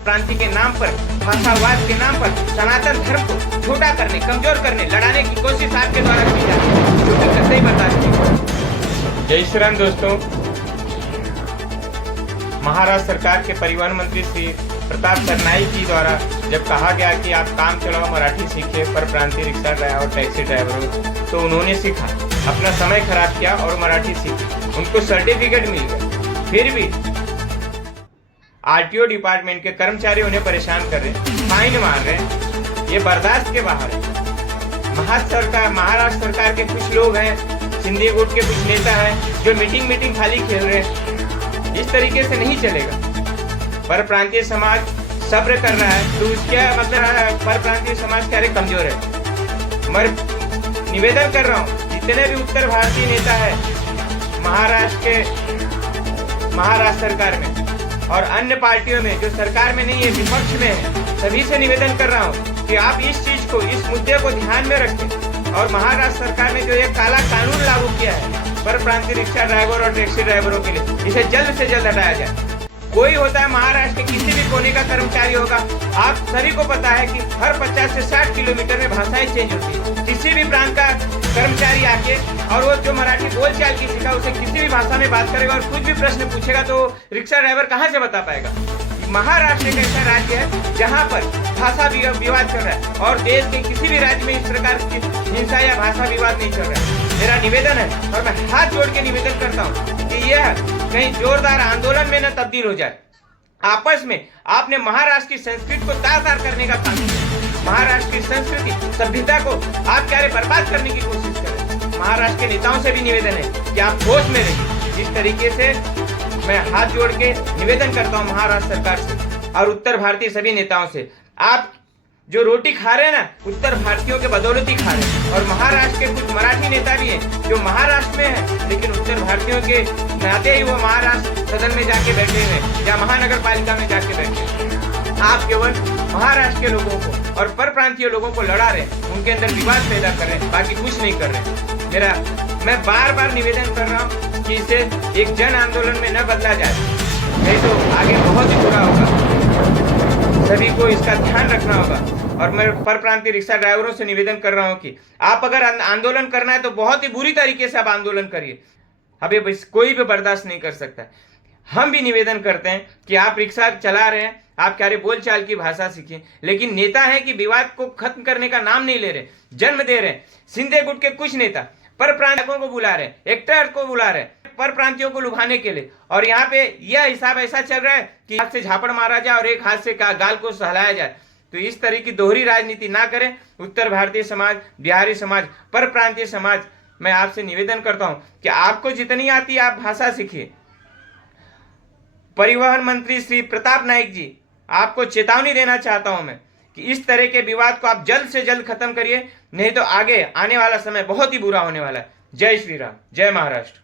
क्रांति के नाम पर, भाषावाद के नाम पर सनातन धर्म को छोटा करने, कमजोर करने, लड़ाने की कोशिश आपके द्वारा की जाती है, जो कि सही बर्दाश्त नहीं। जय श्री राम दोस्तों। महाराष्ट्र सरकार के परिवहन मंत्री श्री प्रताप सरनाईक जी द्वारा जब कहा गया कि आप काम चलाओ मराठी सीखिए परप्रांतीय रिक्शा ड्राइवर और टैक्सी ड्राइवरों, तो उन्होंने सीखा, अपना समय खराब किया और मराठी सीखी, उनको सर्टिफिकेट मिल गया। फिर भी आरटीओ डिपार्टमेंट के कर्मचारी उन्हें परेशान कर रहे, फाइन मार रहे, ये बर्दाश्त के बाहर है। महाराष्ट्र सरकार के कुछ लोग हैं, सिंधी गुट के कुछ नेता हैं जो मीटिंग खाली खेल रहे हैं। इस तरीके से नहीं चलेगा। परप्रांतीय समाज सब्र कर रहा है, तो उसका मतलब है परप्रांतीय समाज क्या कमजोर है। मैं निवेदन कर रहा हूँ, जितने भी उत्तर भारतीय नेता है महाराष्ट्र सरकार में और अन्य पार्टियों में जो सरकार में नहीं है, विपक्ष में है, सभी से निवेदन कर रहा हूँ कि आप इस चीज को, इस मुद्दे को ध्यान में रखें। और महाराष्ट्र सरकार ने जो ये काला कानून लागू किया है परप्रांतीय रिक्शा ड्राइवर और टैक्सी ड्राइवरों के लिए, इसे जल्द से जल्द हटाया जाए। कोई होता है महाराष्ट्र के किसी भी कोने का कर्मचारी होगा, आप सभी को पता है कि हर 50 से 60 किलोमीटर में भाषाएं चेंज होती है। किसी भी प्रांत का कर्मचारी आके और वो जो मराठी बोलचाल की सीखा, उसे किसी भी भाषा में बात करेगा और कुछ भी प्रश्न पूछेगा तो रिक्शा ड्राइवर कहाँ से बता पाएगा। महाराष्ट्र एक ऐसा राज्य है जहाँ पर भाषा विवाद चल रहा है और देश के किसी भी राज्य में इस प्रकार की हिंसा या भाषा विवाद नहीं चल रहा है। मेरा निवेदन है और मैं हाथ जोड़ के निवेदन करता हूँ कि यह कहीं जोरदार आंदोलन में न तब्दील हो जाए। आपस में आपने महाराष्ट्र की संस्कृति को तार करने का काम किया, महाराष्ट्र की संस्कृति सभ्यता को आप क्या बर्बाद करने की कोशिश कर रहे हैं। महाराष्ट्र के नेताओं से भी निवेदन है कि आप होश में रहिए। इस तरीके से मैं हाथ जोड़ के निवेदन करता हूं महाराष्ट्र सरकार से और उत्तर भारतीय सभी नेताओं से, आप जो रोटी खा रहे हैं ना, उत्तर भारतीयों के बदौलत ही खा रहे हैं। और महाराष्ट्र के कुछ मराठी नेता भी हैं जो महाराष्ट्र में है, लेकिन उत्तर भारतीयों के नाते ही वो महाराष्ट्र सदन में जाके बैठे हैं या महानगर पालिका में जाके बैठे हैं। आप केवल महाराष्ट्र के लोगों को और परप्रांतीय लोगों को लड़ा रहे हैं, उनके अंदर विवाद पैदा कर रहे हैं, बाकी कुछ नहीं कर रहे हैं। मैं बार बार निवेदन कर रहा हूँ कि इसे एक जन आंदोलन में न बदला जाए, नहीं तो आगे बहुत ही बुरा होगा। सभी को इसका ध्यान रखना होगा। और मैं परप्रांतीय रिक्शा ड्राइवरों से निवेदन कर रहा हूँ कि आप अगर आंदोलन करना है तो बहुत ही बुरी तरीके से आप आंदोलन करिए, अभी कोई भी बर्दाश्त नहीं कर सकता। हम भी निवेदन करते हैं कि आप रिक्शा चला रहे हैं, आप क्या बोलचाल की भाषा सीखें, लेकिन नेता है कि विवाद को खत्म करने का नाम नहीं ले रहे, जन्म दे रहे हैं। सिंधे गुट के कुछ नेता परप्रांतियों को बुला रहे, एक्टर को बुला रहे परप्रांतियों को लुभाने के लिए, और यहाँ पे यह हिसाब ऐसा चल रहा है कि हाथ से झापड़ मारा जाए और एक हाथ से गाल को सहलाया जाए। तो इस तरह की दोहरी राजनीति ना करें। उत्तर भारतीय समाज, बिहारी समाज, परप्रांतीय समाज, मैं आपसे निवेदन करता हूं कि आपको जितनी आती है आप भाषा सीखिए। परिवहन मंत्री श्री प्रताप नाइक जी, आपको चेतावनी देना चाहता हूं मैं कि इस तरह के विवाद को आप जल्द से जल्द खत्म करिए, नहीं तो आगे आने वाला समय बहुत ही बुरा होने वाला है। जय श्री राम, जय महाराष्ट्र।